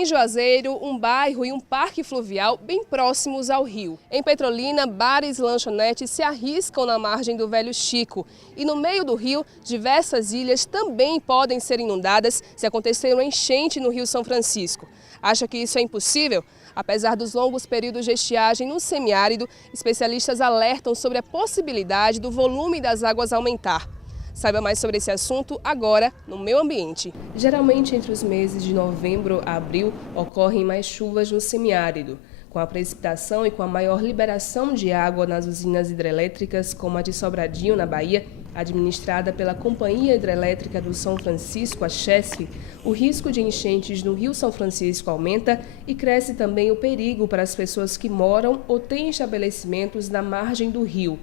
Em Juazeiro, um bairro e um parque fluvial bem próximos ao rio. Em Petrolina, bares e lanchonetes se arriscam na margem do Velho Chico. E no meio do rio, diversas ilhas também podem ser inundadas se acontecer uma enchente no Rio São Francisco. Acha que isso é impossível? Apesar dos longos períodos de estiagem no semiárido, especialistas alertam sobre a possibilidade do volume das águas aumentar. Saiba mais sobre esse assunto agora no Meio Ambiente. Geralmente entre os meses de novembro a abril ocorrem mais chuvas no semiárido. Com a precipitação e com a maior liberação de água nas usinas hidrelétricas, como a de Sobradinho, na Bahia, administrada pela Companhia Hidrelétrica do São Francisco, a CHESF, o risco de enchentes no Rio São Francisco aumenta e cresce também o perigo para as pessoas que moram ou têm estabelecimentos na margem do rio.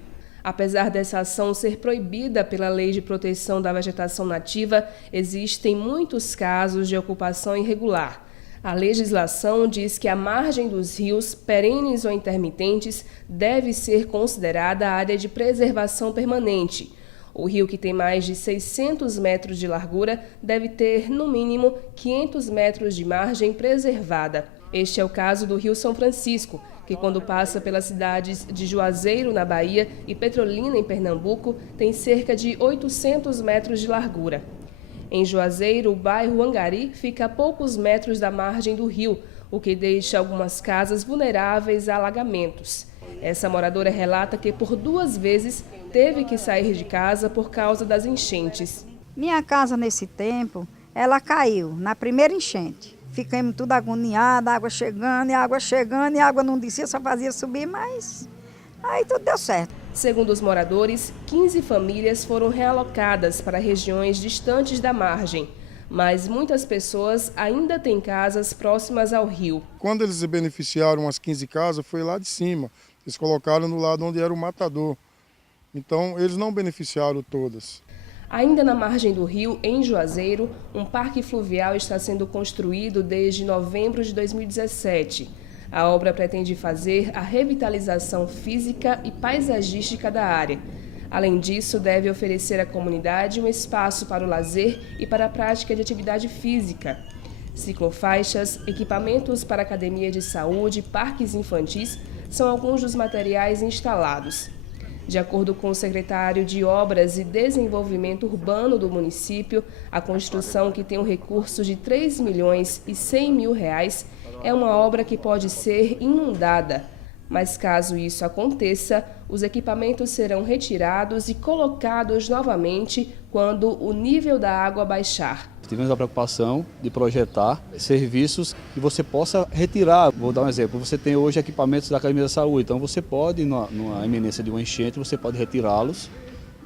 Apesar dessa ação ser proibida pela Lei de Proteção da Vegetação Nativa, existem muitos casos de ocupação irregular. A legislação diz que a margem dos rios, perenes ou intermitentes, deve ser considerada área de preservação permanente. O rio, que tem mais de 600 metros de largura, deve ter, no mínimo, 500 metros de margem preservada. Este é o caso do Rio São Francisco, que quando passa pelas cidades de Juazeiro, na Bahia, e Petrolina, em Pernambuco, tem cerca de 800 metros de largura. Em Juazeiro, o bairro Angari fica a poucos metros da margem do rio, o que deixa algumas casas vulneráveis a alagamentos. Essa moradora relata que por 2 vezes teve que sair de casa por causa das enchentes. Minha casa nesse tempo, ela caiu na primeira enchente. Ficamos tudo agoniados, água chegando, e a água não descia, só fazia subir, mas aí tudo deu certo. Segundo os moradores, 15 famílias foram realocadas para regiões distantes da margem, mas muitas pessoas ainda têm casas próximas ao rio. Quando eles se beneficiaram umas 15 casas, foi lá de cima. Eles colocaram no lado onde era o matador. Então, eles não beneficiaram todas. Ainda na margem do rio, em Juazeiro, um parque fluvial está sendo construído desde novembro de 2017. A obra pretende fazer a revitalização física e paisagística da área. Além disso, deve oferecer à comunidade um espaço para o lazer e para a prática de atividade física. Ciclofaixas, equipamentos para academia de saúde, parques infantis são alguns dos materiais instalados. De acordo com o secretário de Obras e Desenvolvimento Urbano do município, a construção, que tem um recurso de R$ 3.100.000, é uma obra que pode ser inundada. Mas caso isso aconteça, os equipamentos serão retirados e colocados novamente quando o nível da água baixar. Tivemos a preocupação de projetar serviços que você possa retirar. Vou dar um exemplo, você tem hoje equipamentos da Academia da Saúde, então você pode, numa iminência de uma enchente, você pode retirá-los,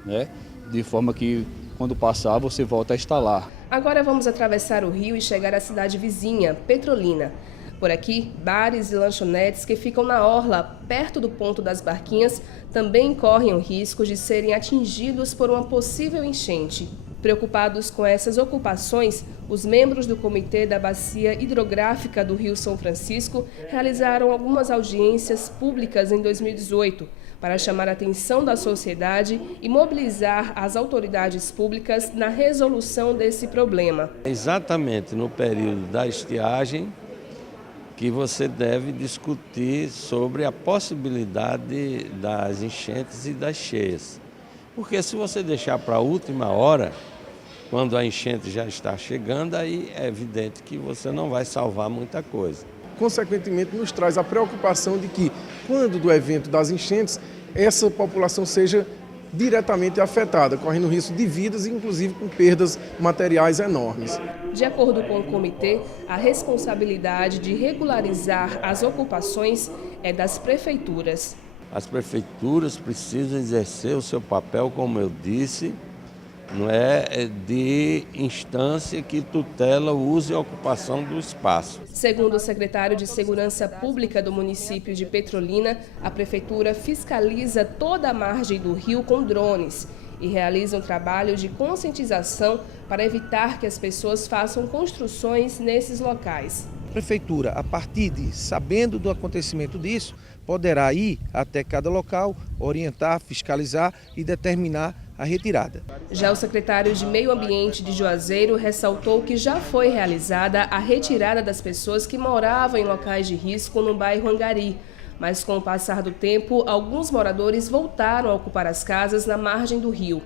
né, de forma que quando passar você volta a instalar. Agora vamos atravessar o rio e chegar à cidade vizinha, Petrolina. Por aqui, bares e lanchonetes que ficam na orla, perto do ponto das barquinhas, também correm o risco de serem atingidos por uma possível enchente. Preocupados com essas ocupações, os membros do Comitê da Bacia Hidrográfica do Rio São Francisco realizaram algumas audiências públicas em 2018 para chamar a atenção da sociedade e mobilizar as autoridades públicas na resolução desse problema. Exatamente no período da estiagem que você deve discutir sobre a possibilidade das enchentes e das cheias. Porque se você deixar para a última hora, quando a enchente já está chegando, aí é evidente que você não vai salvar muita coisa. Consequentemente, nos traz a preocupação de que, quando do evento das enchentes, essa população seja diretamente afetada, correndo risco de vidas e inclusive com perdas materiais enormes. De acordo com o comitê, a responsabilidade de regularizar as ocupações é das prefeituras. As prefeituras precisam exercer o seu papel, como eu disse, não é de instância que tutela o uso e a ocupação do espaço. Segundo o secretário de Segurança Pública do município de Petrolina, a prefeitura fiscaliza toda a margem do rio com drones e realiza um trabalho de conscientização para evitar que as pessoas façam construções nesses locais. A prefeitura, a partir de sabendo do acontecimento disso, poderá ir até cada local, orientar, fiscalizar e determinar a retirada. Já o secretário de Meio Ambiente de Juazeiro ressaltou que já foi realizada a retirada das pessoas que moravam em locais de risco no bairro Angari. Mas com o passar do tempo, alguns moradores voltaram a ocupar as casas na margem do rio.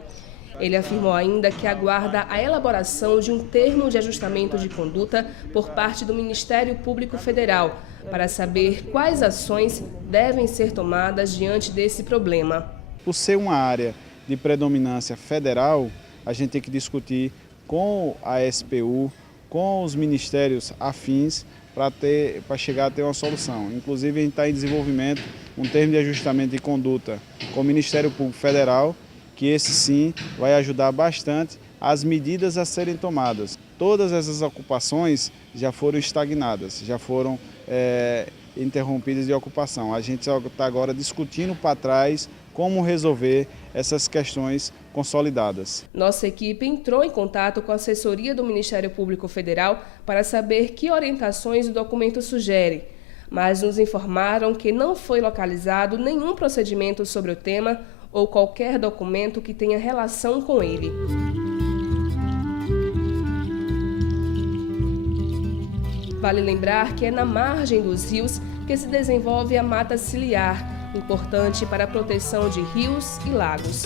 Ele afirmou ainda que aguarda a elaboração de um termo de ajustamento de conduta por parte do Ministério Público Federal, para saber quais ações devem ser tomadas diante desse problema. Por ser uma área de predominância federal, a gente tem que discutir com a SPU, com os ministérios afins, para chegar a ter uma solução. Inclusive, a gente está em desenvolvimento um termo de ajustamento de conduta com o Ministério Público Federal, que esse sim vai ajudar bastante as medidas a serem tomadas. Todas essas ocupações já foram estagnadas, já foram interrompidas de ocupação. A gente está agora discutindo para trás como resolver essas questões consolidadas. Nossa equipe entrou em contato com a assessoria do Ministério Público Federal para saber que orientações o documento sugere, mas nos informaram que não foi localizado nenhum procedimento sobre o tema ou qualquer documento que tenha relação com ele. Vale lembrar que é na margem dos rios que se desenvolve a mata ciliar, importante para a proteção de rios e lagos.